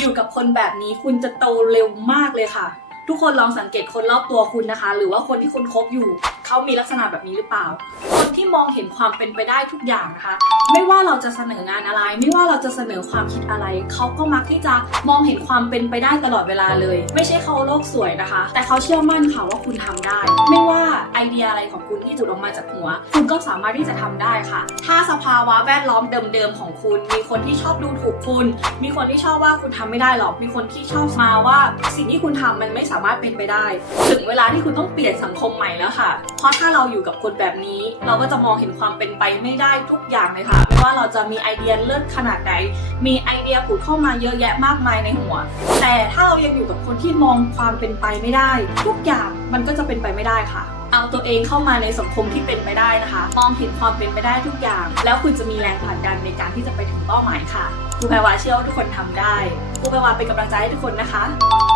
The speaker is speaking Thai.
อยู่กับคนแบบนี้คุณจะโตเร็วมากเลยค่ะ ทุกคนลองสังเกตคนรอบตัวคุณนะคะ หรือว่าคนที่คุณคบอยู่ เขามีลักษณะแบบนี้หรือเปล่า ที่มองเห็นความเป็นไปได้ทุกอย่างนะคะ ไม่ว่าเราจะเสนองานอะไร ไม่ว่าเราจะเสนอความคิดอะไร เขาก็มักที่จะมองเห็นความเป็นไปได้ตลอดเวลาเลย ไม่ใช่เขาโลกสวยนะคะ แต่เขาเชื่อมั่นค่ะว่าคุณทำได้ ไม่ว่าไอเดียอะไรของคุณที่จุดออกมาจากหัว คุณก็สามารถที่จะทำได้ค่ะ ถ้าสภาวะแวดล้อมเดิมๆของคุณ มีคนที่ชอบดูถูกคุณ มีคนที่ชอบว่าคุณทำไม่ได้หรอก มีคนที่ชอบมาว่าสิ่งที่คุณทำมันไม่สามารถเป็นไปได้ ถึงเวลาที่คุณต้องเปลี่ยนสังคมใหม่แล้วค่ะ เพราะถ้าเราอยู่กับคนแบบนี้เราก็จะมองเห็นความเป็นไปไม่ได้ทุกอย่างเลยค่ะไม่ว่าเราจะมีไอเดียเลิศขนาดไหน มีไอเดียผุดเข้ามาเยอะแยะมากมายในหัว แต่ถ้าเรายังอยู่กับคนที่มองความเป็นไปไม่ได้ ทุกอย่างมันก็จะเป็นไปไม่ได้ค่ะเอาตัวเองเข้ามาในสังคมที่เป็นไปได้นะคะ มองเห็นความเป็นไปได้ทุกอย่าง แล้วคุณจะมีแรงผลักดันในการที่จะไปถึงเป้าหมายค่ะครูแพรวาเชื่อว่าทุกคนทำได้ครูแพรวาเป็นกำลังใจให้ทุกคนนะคะ